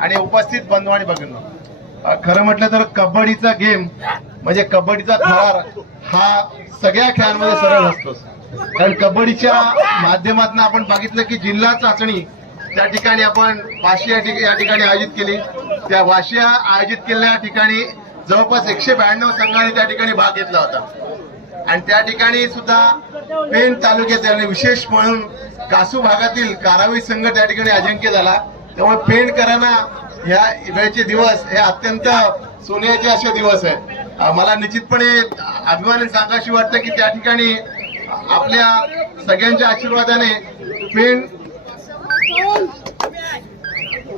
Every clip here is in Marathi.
आणि उपस्थित बंधू आणि भगिनी. खरं म्हटलं तर कबड्डीचा गेम म्हणजे कबड्डीचा थरार हा सगळ्या खेळांमध्ये सरळ असतो कारण कबड्डीच्या माध्यमातून आपण बघितलं की जिल्हा चाचणी त्या ठिकाणी आपण वाशी या या ठिकाणी आयोजित केली. त्या वाशी आयोजित केलेल्या ठिकाणी जवळपास एकशे ब्याण्णव संघाने त्या ठिकाणी भाग घेतला होता. आणि त्या ठिकाणी सुद्धा पेण तालुक्यात विशेष म्हणून कासू भागातील कारावी संघ त्या ठिकाणी अजिंक्य झाला. त्यामुळे पेणकरांना ह्या वेळचे दिवस हे अत्यंत सोन्याचे असे दिवस आहेत. मला निश्चितपणे अभिमानाने सांगाशी वाटतं की त्या ठिकाणी आपल्या सगळ्यांच्या आशीर्वादाने पेण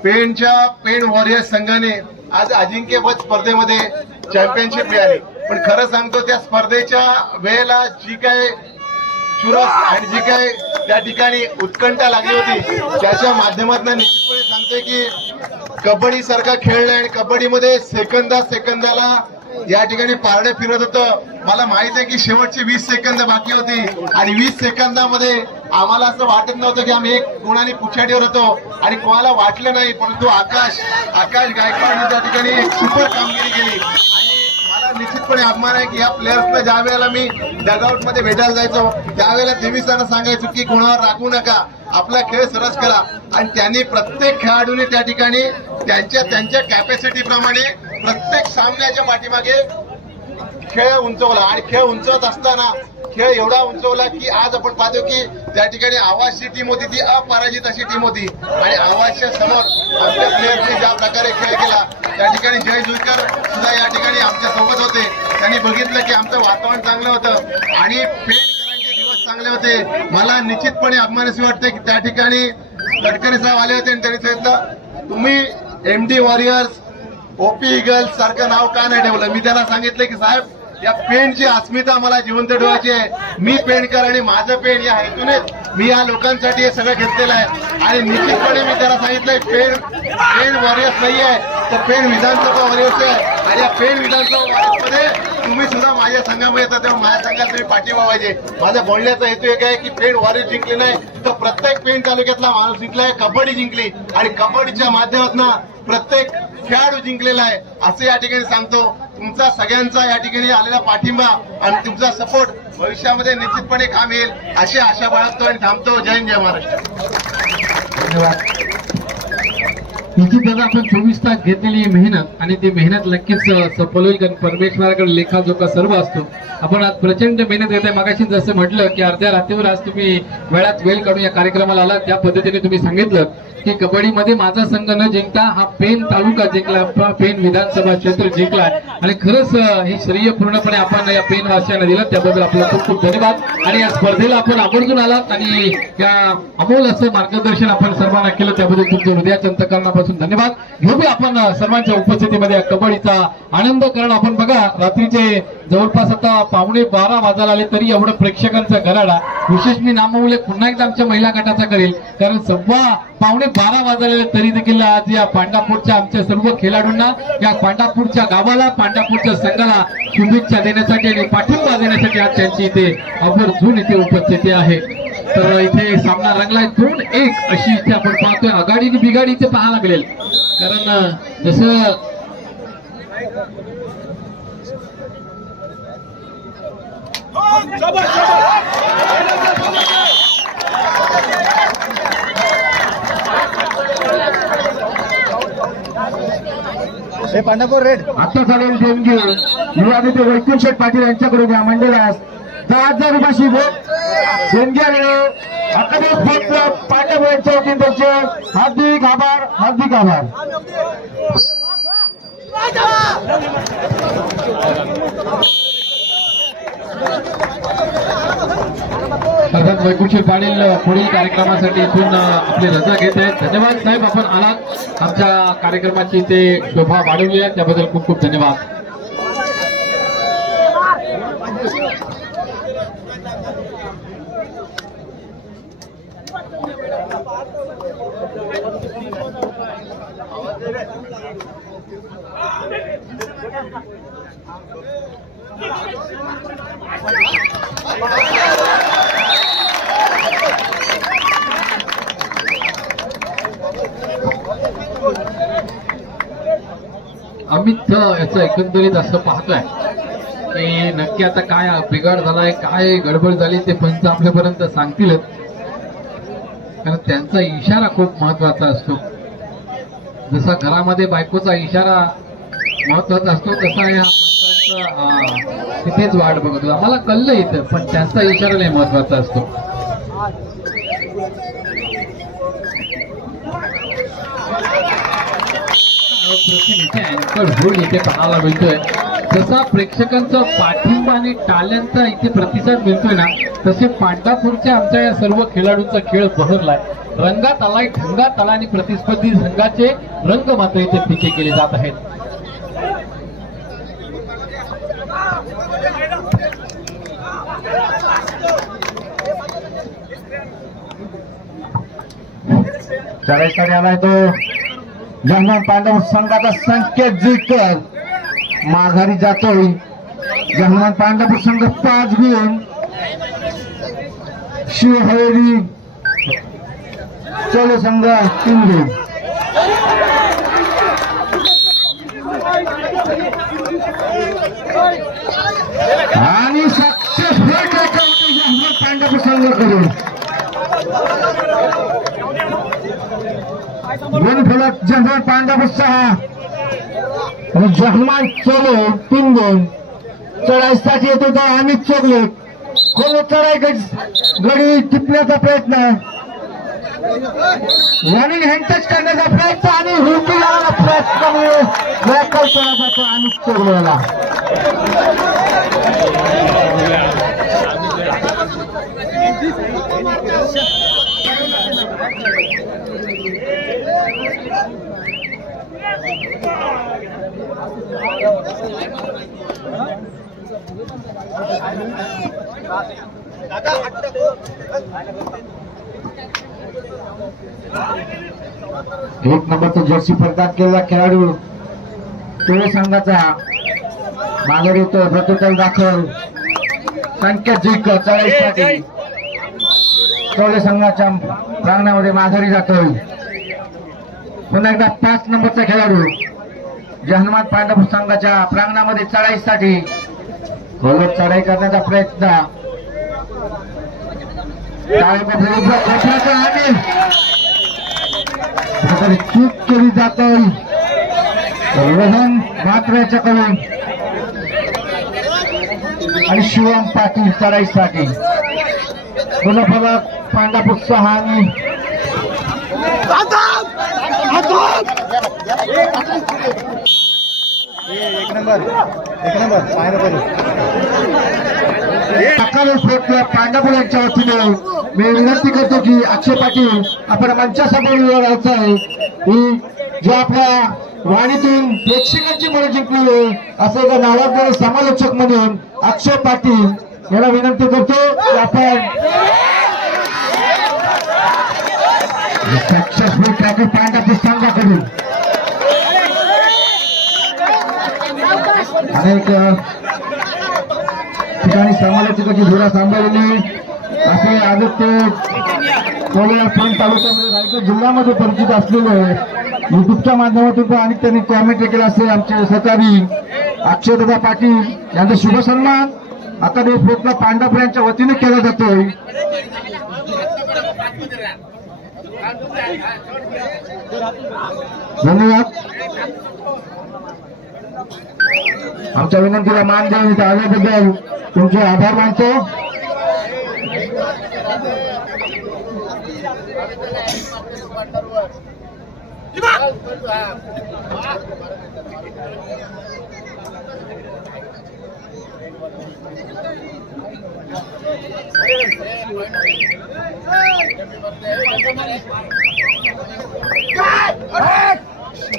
पेणच्या पेण वॉरियर्स संघाने आज अजिंक्यपद स्पर्धेमध्ये चॅम्पियनशिप मिळाली. पण खरं सांगतो त्या स्पर्धेच्या वेळेला जी काय चुरस आणि जी काही त्या ठिकाणी उत्कंठा लागली होती त्याच्या माध्यमातून निश्चितपणे सांगते की कबड्डी सारखा खेळ आणि कबड्डीमध्ये सेकंदा सेकंदाला या ठिकाणी पारडे फिरत होतं. मला माहीत आहे की शेवटची वीस सेकंद बाकी होती आणि वीस सेकंदामध्ये आम्हाला असं वाटत नव्हतं की आम्ही एक गुणाने पुछाडीवर होतो आणि कोणाला वाटलं नाही परंतु आकाश आकाश गायकवाड त्या ठिकाणी सुपर कामगिरी केली. निश्चितपणे अभिमान आहे की या प्लेयर्सला ज्या वेळेला मी डगआउटमध्ये भेटायला जायचो त्यावेळेला तेवीसांना सांगायचो की कोणावर राखू नका. आपला खेळ सरस करा. आणि त्यांनी प्रत्येक खेळाडूने त्या ठिकाणी त्यांच्या त्यांच्या कॅपॅसिटी प्रमाणे प्रत्येक सामन्याच्या पाठीमागे खेळ उंचवला. आणि खेळ उंचवत असताना खेळ एवढा उंचवला की आज आपण पाहतो की त्या ठिकाणी आवाजची टीम होती ती अपराजित अशी टीम होती आणि आवाजच्या समोर आपल्या प्लेयरने ज्या प्रकारे खेळ केला त्या ठिकाणी जय जुईकर सुद्धा या ठिकाणी आमच्यासोबत होते. त्यांनी बघितलं की आमचं वातावरण चांगलं होतं आणि पेणकरांचे दिवस चांगले होते. मला निश्चितपणे अभिमान असे वाटते की त्या ठिकाणी गडकरी साहेब आले होते आणि त्यांनी सांगितलं तुम्ही M D warriors OP eagles सारखं नाव का नाही ठेवलं? मी त्यांना सांगितलं की साहेब या पेनची अस्मिता मला जिवंत ठेवायची आहे. मी पेनकर आणि माझं पेन या हेतूनेच मी या लोकांसाठी हे सगळं घेतलेलं आहे. आणि निश्चितपणे मी त्याला सांगितलंय पेन पेन वॉरियर्स नाही आहे तर पेन विधानसभा वॉरियर्स आहे. आणि या पेन विधानसभा वॉरियर्स तुम्ही सुद्धा माझ्या संघामध्ये येतात तेव्हा माझ्या संघाला तुम्ही पाठिंबा पाहिजे माझ्या बोलण्याचा हेतू एक आहे की पेन वॉरियर्स जिंकले नाही तर प्रत्येक पेन तालुक्यातला माणूस जिंकलाय कबड्डी जिंकली. आणि कबड्डीच्या माध्यमातून प्रत्येक खेळाडू जिंकलेला आहे. असं या ठिकाणी सांगतो. तुमचा सगळ्यांचा या ठिकाणी आलेला पाठिंबा आणि तुमचा सपोर्ट भविष्यामध्ये निश्चितपणे काम येईल अशी आशा बाळगतो आणि थांबतो. जय हिंद, जय महाराष्ट्र. निश्चितच आपण चोवीस तास घेतलेली मेहनत आणि ती मेहनत नक्कीच सफल होईल कारण परमेश्वराकडे लेखा जोखा सर्व असतो. आपण आज प्रचंड मेहनत घेत आहे. मागाशी जसं म्हटलं की अर्ध्या रात्रीवर आज तुम्ही वेळात वेळ काढून या कार्यक्रमाला आला त्या पद्धतीने तुम्ही सांगितलं. की कबड्डीमध्ये माझा संघ न जिंकता हा पेन तालुका जिंकला पेन विधानसभा क्षेत्र जिंकला. आणि खरंच हे श्रेय पूर्णपणे आपण या पेन वासियांना दिलं त्याबद्दल आपला खूप खूप धन्यवाद. आणि या स्पर्धेला आपण आवर्जून आलात आणि या अमोल असं मार्गदर्शन आपण सर्वांना केलं त्याबद्दल तुमच्या हृदयाच्या अंतकरणापासून धन्यवाद. घेऊ आपण सर्वांच्या उपस्थितीमध्ये या कबड्डीचा आनंद कारण आपण बघा रात्रीचे जवळपास आता पावणे बारा वाजायला आले तरी एवढं प्रेक्षकांचा गराडा विशेष मी नामवले पुन्हा एकदा आमच्या महिला गटाचा करेल. कारण सव्वा पावणे बारा वाजायला तरी देखील आज या पांडापूरच्या आमच्या सर्व खेळाडूंना या पांडापूरच्या गावाला पांडापूरच्या संघाला शुभेच्छा देण्यासाठी आणि पाठिंबा देण्यासाठी आज त्यांची इथे आवर्जून इथे उपस्थिती आहे. तर इथे सामना रंगलाय दोन एक अशी इथे आपण पाहतोय. आघाडी आणि बिघाडी इथे पाहायला मिळेल. कारण जसं आता चालेल देणगी युवादित्य वैकुंठ शेठ पाटील यांच्याकडून या मंडळास दहा हजार रुपयाची भेट देणगी आहे अकरा फक्त पांडव यांच्या वतीने त्यांचे हार्दिक आभार हार्दिक आभार अर्थात वैकुंठ पाटील पुढील कार्यक्रमासाठी इथून आपली रजा घेत आहेत. धन्यवाद. साहेब आपण आलात. आमच्या कार्यक्रमाची ते शोभा वाढवली आहे. त्याबद्दल खूप खूप धन्यवाद. आम्ही याचं एकंदरीत असं पाहतोय. की नक्की आता काय बिघाड झालाय काय गडबड झाली ते पंच आपल्यापर्यंत सांगतीलच. कारण त्यांचा इशारा खूप महत्त्वाचा असतो. जसा घरामध्ये बायकोचा इशारा महत्त्वाचा असतो तसा या पंचांचा तिथेच वाट बघतो. आम्हाला कळलं इथं पण त्यांचा इशारा नाही महत्त्वाचा असतो. इथे इथे पाहायला मिळतोय. जसा प्रेक्षकांचा पाठिंबा आणि टाल्यांचा इथे प्रतिसाद मिळतोय ना तसे पांढरापूरच्या आमच्या या सर्व खेळाडूंचा खेळ बहरलाय. रंगात आलाय ढंगात आला आणि प्रतिस्पर्धी संघाचे रंग मात्र इथे पिके केले जात आहेत. आलाय तो? जन्म पांडव संघाचा संकेत जिंकत. माघारी जातोय. जन्मान पांडव संघ पाच घेऊन शिवहरी चलो संघ तीन घेऊन आणि सक्सेसफुल पांडव संघ करून. दोन फलक जनरल पांडव सहा आणि जहमान चलो तीन दोन चढाईसाठी येतो तर आम्ही चोगले. खोल चढाई गडी टिपण्याचा प्रयत्न? रनिंग हँडटच करण्याचा प्रयत्न आणि हुरकी लावण्याचा प्रयत्नामुळे वेळकाल केला जातो आम्ही चोगलेला एक नंबरचा जर्सी प्रदान केलेला खेळाडू. तो संघाचा माघार येतो प्रत्युत्तर दाखल. संकेत जिंक चढाईसाठी चोले संघाच्या प्रांगणामध्ये माघारी जातोय. पुन्हा एकदा पाच नंबरचा खेळाडू जहन्मान पांडव संघाच्या प्रांगणामध्ये चढाईसाठी खोलत चढाई करण्याचा प्रयत्न. चूक केली जात. रोहन मात्र्याच्या कडून आणि शिवम पाटील चढाईसाठी. पुन्हा फलक पांडापूर सहा आणि सकाळी फोटो पांडापूर यांच्या वतीने मी विनंती करतो की अक्षय पाटील आपण मंचासमोर उभं आहे. ही जे आपल्या वाणीतून प्रेक्षकांची मनं जिंकली आहे असं एका नावाजलेले समालोचक म्हणून अक्षय पाटील याला विनंती करतो. की आपण सक्सेसफुल ट्रॅकर पांडापूर संघाकडून अनेक ठिकाणी समालोचकाची धुरा सांभाळली असे आदित्य कोल्हा फोन तालुक्यामध्ये रायगड जिल्ह्यामध्ये परिचित असलेले युट्यूबच्या माध्यमातून पण अनेक त्यांनी कॉमेंट केलं असे आमचे सहकारी अक्षयदादा पाटील यांचा शुभ सन्मान आता मी फोटला पांडव यांच्या वतीने केला जातोय धन्यवाद. आमच्या विनंतीला मान देऊन इथं आल्याबद्दल तुमचे आभार मानतो.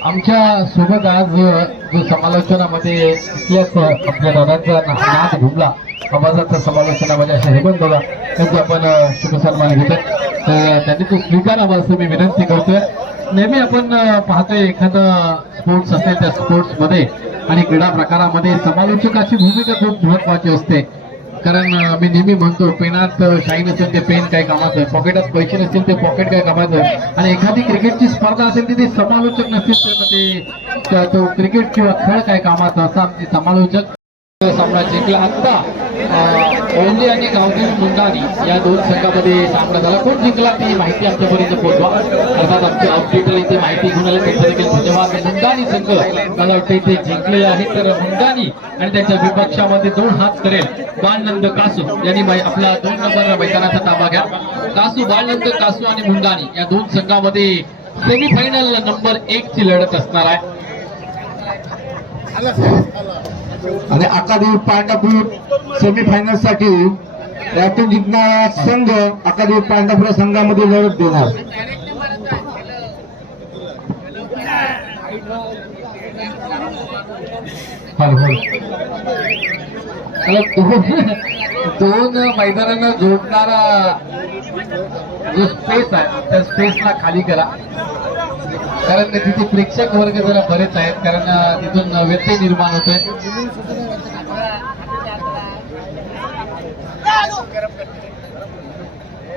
आमच्यासोबत आज जो समालोचनामध्ये इतिहास आपल्या दादांचा ना- नाद घुमला. आवाजाचा समालोचनामध्ये असे हेमंत दादा त्यांचा आपण शुभ सन्मान घेतो तर त्यांनी तो स्वीकारावा असं मी विनंती करतोय. नेहमी आपण पाहतोय एखादं स्पोर्ट्स असेल त्या स्पोर्ट्समध्ये आणि क्रीडा प्रकारामध्ये समालोचकाची भूमिका खूप महत्वाची असते. कारण मी नेहमी म्हणतो पेनात शाई नसेल ते पेन काय कामाचं पॉकेटात पैसे नसतील ते पॉकेट काय कामाचं. आणि एखादी क्रिकेटची स्पर्धा असेल तर ते समालोचक नसतील तर ते तो क्रिकेट किंवा खेळ काय कामाचा असा आमचे समालोचक सामना जिंकला आता ओंदी आणि गावदेवी मुंडानी या दोन संघामध्ये सामना झाला. कोण जिंकला ती माहिती आमच्यापर्यंत पोहोचवा अर्थात आमचे ऑफिशियल इथे माहिती घेऊन आले त्यांचं देखील धन्यवाद. मुंडानी संघ मला वाटतं इथे जिंकलेले आहे तर मुंडानी आणि त्यांच्या विपक्षामध्ये दोन हात करेल. बाळनंद कासू यांनी आपला दोन नंबर मैदानाचा ताबा घ्या. कासू बाळनंद कासू आणि मुंडानी या दोन संघामध्ये सेमीफायनल नंबर एक ची लढत असणार आहे. आणि अकादेवी पांढरपूर सेमीफायनलसाठी यातून जिंकणारा संघ अकादेवी पांढरपूर संघामध्ये लढत देणार. दोन दोन मैदानांना जोडणारा जो स्पेस आहे त्या स्पेसला खाली करा. कारण तिथे प्रेक्षक वर्ग जरा बरेच आहेत कारण तिथून व्यत्यय निर्माण होतोय.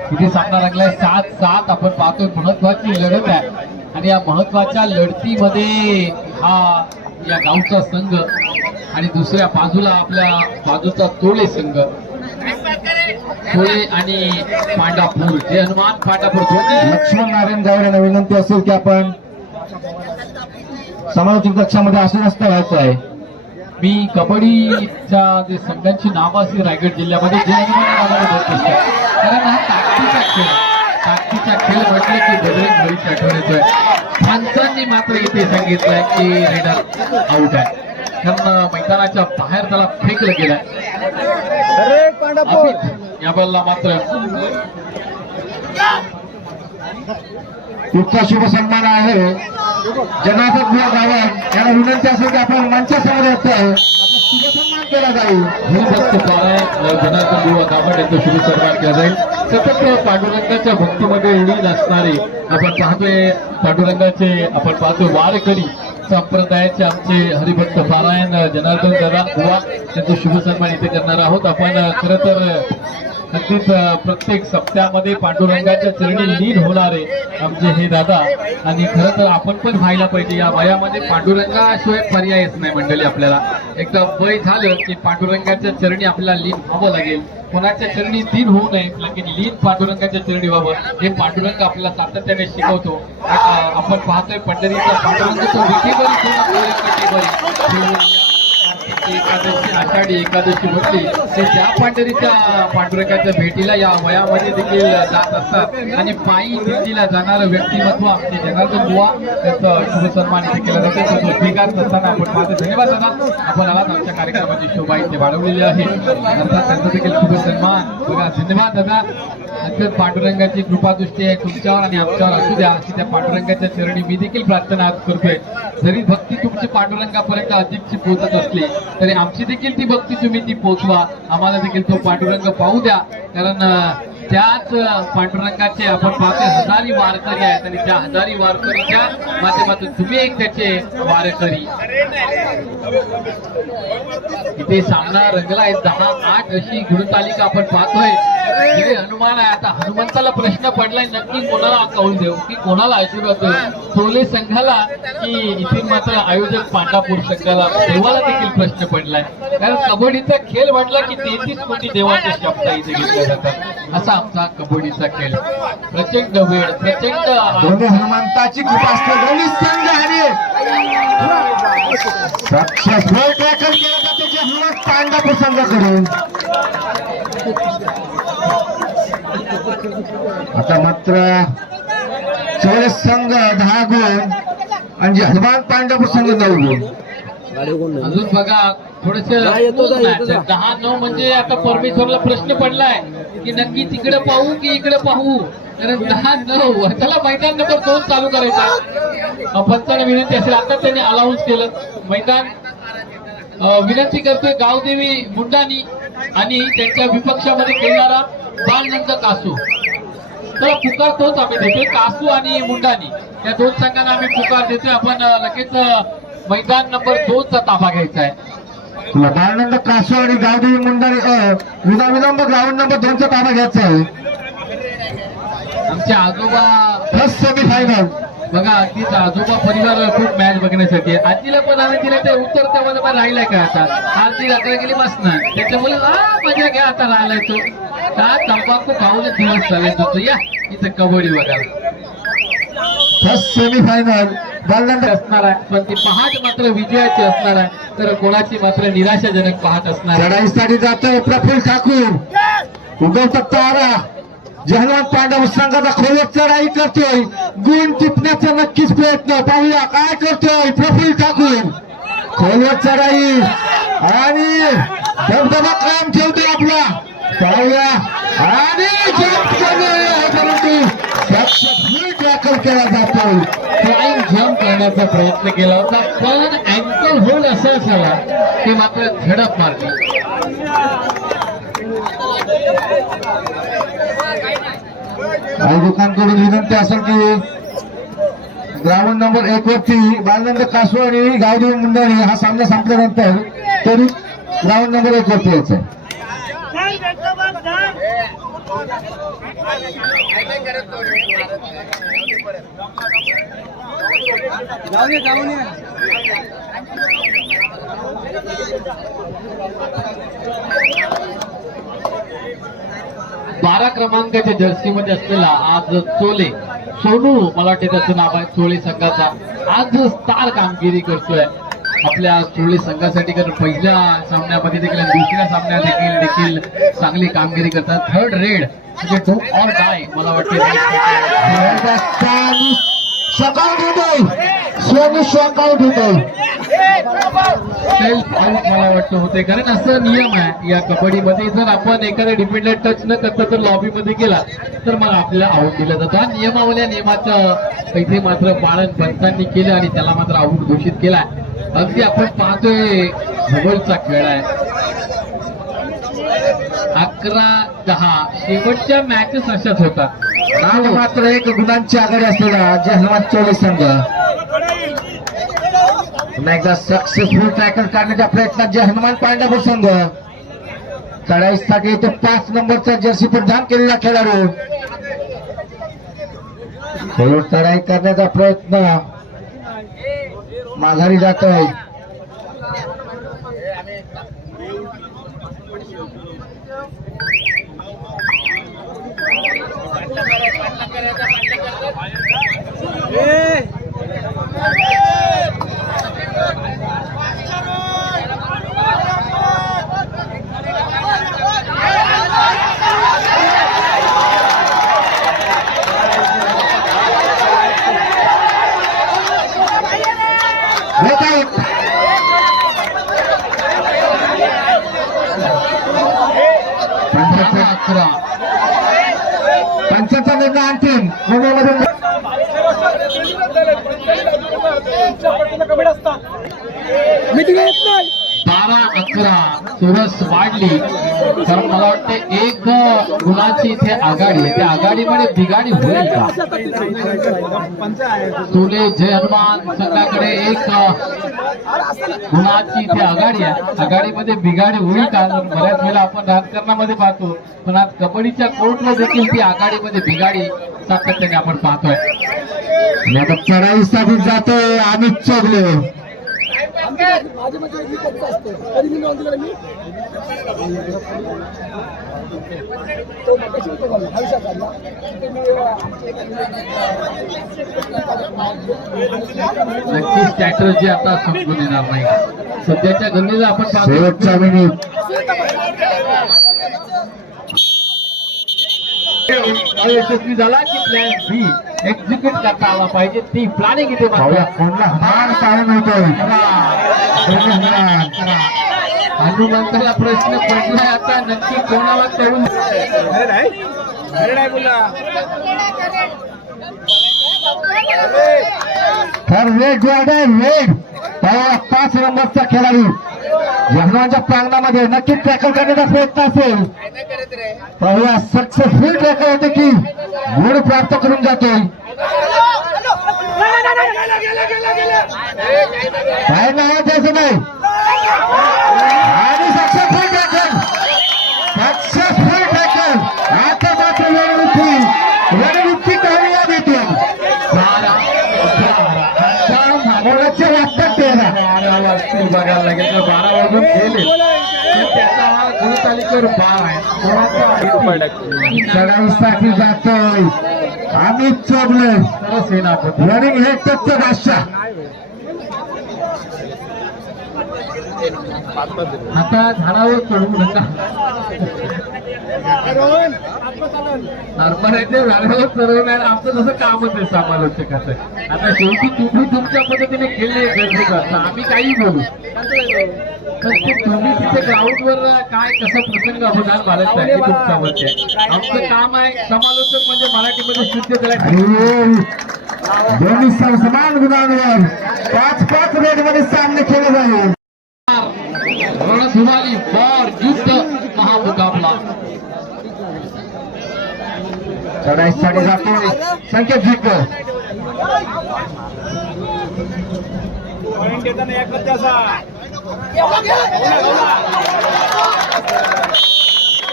तिथे सामना लागलाय सात सात आपण पाहतोय महत्वाची लढत आहे. आणि या महत्त्वाच्या लढतीमध्ये हा या गावचा संघ आणि दुसऱ्या बाजूला आपल्या बाजूचा तोळे संघ. तोळे आणि पांडापूर. जे हनुमान पांडापूर लक्ष्मण नारायण गावड्यांना विनंती असेल की आपण समालोचक कक्षामध्ये असं नसतं व्हायचं आहे. मी कबड्डीच्या जे संघांची नावं असतील रायगड जिल्ह्यामध्ये कारण हा ताकदीचा खेळ ताकदीचा खेळ म्हटलं की बजरंग बळीची आठवण येतोय माणसांनी मात्र इथे सांगितलंय की रेडर आउट आहे. कारण मैदानाच्या बाहेर त्याला फेकलं गेलंय. अमित या बॉलला मात्र इतका शुभ सन्मान आहे. जनार्दन बुवा गावात यांना विनंती असेल की आपण मंचासमोर येतोय आपला शुभ केला जाईल. हरिभक्त भक्त जनार्दन बुवा कामट यांचा शुभ सन्मान केला जाईल. सतत पांडुरंगाच्या भक्तीमध्ये लीन असणारे आपण पाहतोय पांडुरंगाचे आपण पाहतोय वारकरी संप्रदायाचे आमचे हरिभक्त पारायण जनार्दन दादा बुवा त्यांचा शुभ सन्मान इथे करणार आहोत. आपण खरं तर अगदीच प्रत्येक सप्त्यामध्ये पांडुरंगाच्या चरणी लीन होणारे आमचे हे दादा. आणि खरं तर आपण पण व्हायला पाहिजे. या वयामध्ये पांडुरंगाशिवाय पर्यायच नाही मंडळी आपल्याला. एकदा वय झालं की पांडुरंगाच्या चरणी आपल्याला लीन व्हावं लागेल. कोणाच्या चरणी दिन होऊ नये लेकिन लीन पांडुरंगाच्या चरणी व्हावं. हे पांडुरंग आपल्याला सातत्याने शिकवतो. आपण पाहतोय पंढरीचा पांडुरंग तो विठेवरी एकादशी आषाढी एकादशी म्हटली ते त्या पांढरीच्या पांडुरंगाच्या भेटीला या वयामध्ये देखील जात असतात. आणि पायी दिंडीला जाणारं व्यक्तिमत्व आमचे जनार्दन बुवा त्याचं शुभ केलं जातं केला जातो. तर तो स्वीकारत असताना आपण माझं धन्यवाद दादा. आपण आलात आमच्या कार्यक्रमाची शोभा इथे वाढवलेली आहे. अर्थात त्यांचा देखील शुभसन्मान बघा धन्यवाद दादा. अत्यंत पांडुरंगाची कृपादृष्टी आहे तुमच्यावर आणि आमच्यावर असू द्या. अशी त्या पांडुरंगाच्या चरणी मी देखील प्रार्थना आज करतोय. जरी भक्ती तुमची पांडुरंगापर्यंत अधिकची पोहोचत असली तरी आमची देखील ती भक्ती तुम्ही ती पोचवा. आम्हाला देखील तो पाठुरंग पाहू द्या. कारण त्याच पांडुरंगाचे आपण पाहतोय हजारी वारकरी आहेत आणि त्या हजारी वारकरीच्या माध्यमातून तुम्ही एक त्याचे वारकरी. इथे सामना रंगला आहे दहा आठ अशी गुणतालिका आपण पाहतोय. हनुमान आहे आता हनुमंताला प्रश्न पडलाय नक्की कोणाला कौल देऊ की कोणाला आशीर्वाद देऊ? टोले संघाला की इथे मात्र आयोजक पांडापूर संघाला देवाला देखील प्रश्न पडलाय. कारण कबड्डीचा खेळ म्हटला की तेहतीस कोटी देवाचे शब्द इथे घेतले जातात. असा आमचा कबड्डीचा खेळ. प्रचंड वेळ प्रचंड हनुमंताची कृपा असते. दोन्ही संघ आणि संघाकडून आता मात्र चौरस संघ दहा गुण आणि हनुमान पांडापूर संघ नऊ गुण. अजून बघा थोडस दहा नऊ म्हणजे आता परमेश्वरला प्रश्न पडलाय की नक्की तिकडे पाहू की इकडे पाहू? कारण दहा नऊ त्याला मैदान नंबर दोन चालू करायचा. पंचाने विनंती असेल. आता त्यांनी अलाउन्स केलं. मैदान विनंती करतोय गावदेवी मुंडानी आणि त्यांच्या विपक्षामध्ये खेळणारा बालनंद कासू. तर पुकार तोच आम्ही देतोय. कासू आणि मुंडानी. या दोन संघांना आम्ही पुकार देतोय. आपण लगेच मैदान नंबर दोन चा ताबा घ्यायचा आहे. बाळानंद कासो आणि गावदेवी मुंडारी विना विलंब ग्राउंड नंबर दोनचा ताबा घ्यायचा आहे. आमचे आजोबा फर्स्ट सेमी फायनल बघा अगदीच आजोबा परिवार खूप मॅच बघण्यासाठी. आजीला पण आम्ही तिला ते उत्तर त्यामध्ये पण राहिलाय का आता? आरती अकरा गेली मस्त. ना त्याच्यामुळे हा मजा घ्या आता राहिलाय तो. का तंबाखू खाऊन दिवस चालेल तुझं या इथं कबड्डी बघायला फर्स्ट सेमी फायनल बाळानंद असणार आहे. पण ती पहाट मात्र विजयाची असणार आहे. तर कोणाची मात्र निराशाजनक पहाट असणार लढाईसाठी जातोय प्रफुल ठाकूर. उद्धव तारा. जहलाल पांडव संघाचा खोलत चढाई करतोय. गुण टिपण्याचा नक्कीच प्रयत्न. पाहूया काय करतोय प्रफुल ठाकूर. खोलत चढाई. आणि धबधबा काम ठेवतोय आपला. पाहूया. आणि परंतु सक्सेसफुल टॅकल केला जातोय फ्लाइंग जम्प करण्याचा प्रयत्न केला होता. पण अँकल होल असा झाला की मात्र झडप मारली. आयोजकांकडून विनंती असेल की ग्राउंड नंबर एक वरती बालनंद कासू आणि गावदेवी मुंडारी हा सामना संपल्यानंतर तरी ग्राउंड नंबर एक वरती यायचं. आहे. बारा क्रमांकाच्या जर्सी मध्ये असलेला आज चोले सोनू मला वाटते त्याचं नाव आहे चोळे संघाचा आज स्टार कामगिरी करतोय आपल्या चोळे संघासाठी कारण पहिल्या सामन्यामध्ये देखील आणि दुसऱ्या सामन्यात देखील देखील चांगली कामगिरी करतात. थर्ड रेड म्हणजे डो ऑर डाय मला वाटते. सोनी होतोय. सेल्फ आउट मला वाटतं होते कारण असं नियम आहे या कबड्डीमध्ये जर आपण एखाद्या डिफेंडर टच न करता जर लॉबीमध्ये गेला तर मग आपल्याला आऊट दिला जातो. हा नियमावल्या नियमाचं इथे मात्र पालन पंचांनी केलं आणि त्याला मात्र आऊट घोषित केला अगदी आपण पाहतोय भूगोलचा खेळ आहे. अकरा दहा. शेवटच्या मॅचेस अशाच होतात. मात्र एक गुणांची आघाडी असलेला जहमत चोले संघ. पुन्हा एकदा सक्सेसफुल ट्रॅकर काढण्याच्या प्रयत्नात जे हनुमान पांडापूर संघ चढाईसाठी इथे पाच नंबरचा जर्सी परिधान केलेला खेळाडू. चढाई करण्याचा प्रयत्न. माघारी जातोय. Look out! दहा अकरा. पंचाचा निर्णय अंतिम. पुण्यामध्ये बारा अकरा. चुरस वाढली. तर मला वाटते एक गुणाची इथे आघाडी आहे. त्या आघाडीमध्ये बिघाडी होईल का? तुले जय हनुमान संघाकडे एक गुणाची इथे आघाडी आहे. आघाडीमध्ये बिघाडी होईल का? बऱ्याच वेळा आपण राजकारणामध्ये पाहतो. पण आज कबड्डीच्या कोर्टला देखील ती आघाडीमध्ये बिघाडी सातत्याने आपण पाहतोय. आणि आता चढाईसाठी जातोय अमित चोगले माझे म्हणजे तो मगाशी इथे बोलला भविष्यात चालला तिथे मी आमचे नक्की स्ट्रॅटर्जी आता समजून येणार नाही. सध्याच्या गल्लीला आपण शेवटचा मिनिट अयशस्वी झाला की प्लॅन बी एक्झिक्यूट करता आला पाहिजे. ती प्लॅनिंग इथे मात्र कोणला? कायम होतोय. दोन्ही हनुमान. हनुमंताला प्रश्न पडलाय आता नक्की कोणाला कळून तर रेड आहे रेड पाहूया पाच नंबरचा खेळाडू. हनुमानच्या प्रांगणामध्ये नक्की टॅकल करण्याचा प्रयत्न असेल. पाहूया सक्सेसफुल टॅकल होते की गुण प्राप्त करून जातोय. काय नाव त्याचं नाही आणि सक्सेसफुल टॅकल सक्सेसफुल टॅकल आता मात्र वाटतात तेरा बघायला लागेल तर बारा वाजून गेले जातोय. अमित चोबले रनिंग हेड टचचा बादशाह आता झाडावर चढू नका. नर्मदाच्या झाडावर चढवणार आमचं तसं कामच आहे समालोचकाचं. आता शेवटी तुम्ही तुमच्या पद्धतीने खेळले गरजेचं असतं आम्ही काही बोलू. पण ते तुम्ही तिथे ग्राउंडवर काय कसा प्रसंग अवधान घालायचा आहे हे तुमचा वरती आहे आमचं काम आहे समालोचक म्हणजे मराठीमध्ये शुद्ध करायचं दोन्ही सम- समान गुणांवर पाच पाच रेडमध्ये सामने खेळले जाईल. रणधुमाली फॉर युद्ध महामुकाबला. चढाईसाठी जातोय संकेत झिकर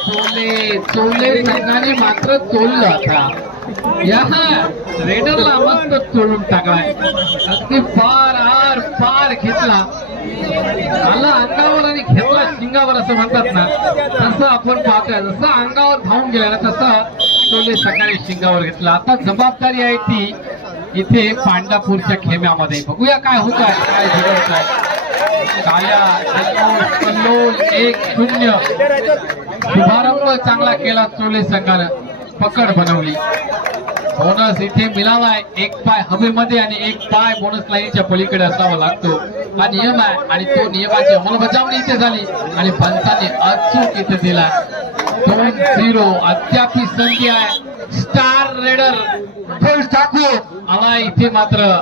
चोले चोले संघाने मात्र चोललं आता. या रेडरला मस्त चोळून टाकलाय. अगदी फार आर फार घेतला. आला अंगावर आणि घेतला शिंगावर असं म्हणतात ना. तसं आपण पाहतोय जसं अंगावर धावून गेला ना तसं चोले सकाळी शिंगावर घेतला. आता जबाबदारी आहे ती इथे पांडापूरच्या खेम्यामध्ये. बघूया काय होत आहे काय घडत आहे काया एक शून्य. शुभारंभ चांगला केला चोले संघानं पकड बनवली. बोनस इथे मिळालाय. एक पाय हवेमध्ये आणि एक पाय बोनस लाईनच्या पलीकडे असावा लागतो. हा नियम आहे आणि तो नियमाची अंमलबजावणी इथे झाली आणि पंचाने अचूक इथे दिला. दोन झिरो अद्याप ही संधी आहे. स्टार रेडर फुल टाकू आला इथे मात्र.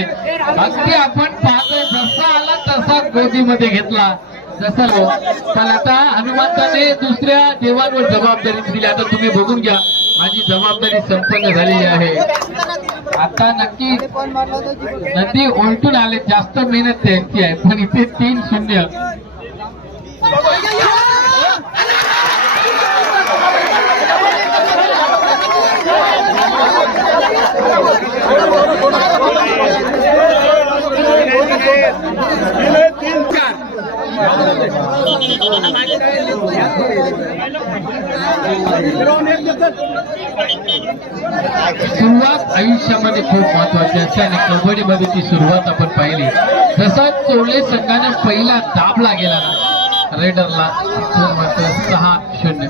वाघाने अगदी आपण पाहतोय जसा आला तसा गोदीमध्ये घेतला. जसा पण आता हनुमंताने दुसऱ्या देवांवर जबाबदारी दिली. आता तुम्ही बघून घ्या. माझी जबाबदारी संपन्न झालेली आहे. आता नक्की नदी उलटून आले. जास्त मेहनत त्यांची आहे. पण इथे तीन शून्य सुरुवात आयुष्यामध्ये खूप महत्वाची असते आणि कबड्डीमध्ये ती सुरुवात आपण पाहिली. जसा चोले संघाने पहिला दाबला गेला ना रेडरला मात्र सहा शून्य.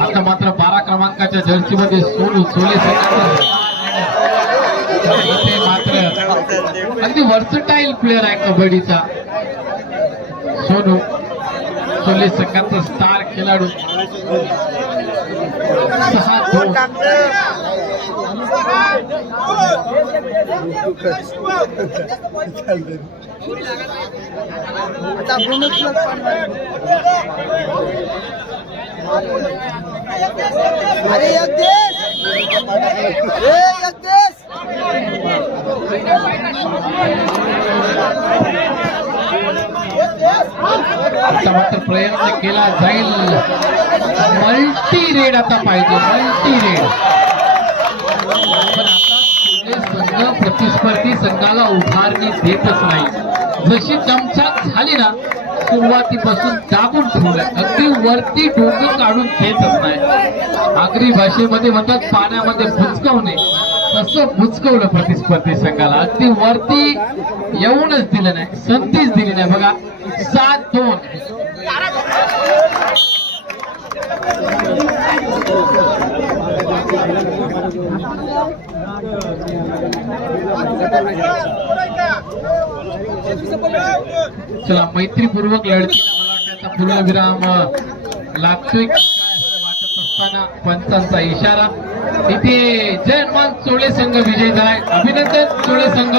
आता मात्र बारा क्रमांकाच्या जर्सीमध्ये सोनू सोले अगदी वर्सटाईल प्लेअर आहे कबड्डीचा. सोनू सोली संघाचा स्टार खेळाडू. सहा दोन. अरे एक देश अरे एक देश आता मात्र प्रयत्न केला जाईल. मल्टी रेड आता पाहिजे मल्टी रेड पण आता संघ प्रतिस्पर्धी संघाला उभारणी देतच नाही. जशी दमछाक झाली ना सुरुवातीपासून दाबून ठेवलं अगदी वरती डोकं काढून देतच नाही. आगरी भाषेमध्ये म्हणतात पाण्यामध्ये बुचकवणे तसं भुचकवलं प्रतिस्पर्धी संघाला. अगदी वरती येऊनच दिलं नाही. संधीच दिली नाही. बघा सात दोन. चला मैत्रीपूर्वक लढती. मला वाटतं पुनर्विराम लागतोय असताना पंचांचा इशारा. इथे जय हनुमान चोळे संघ विजय झालाय. अभिनंदन चोळे संघ.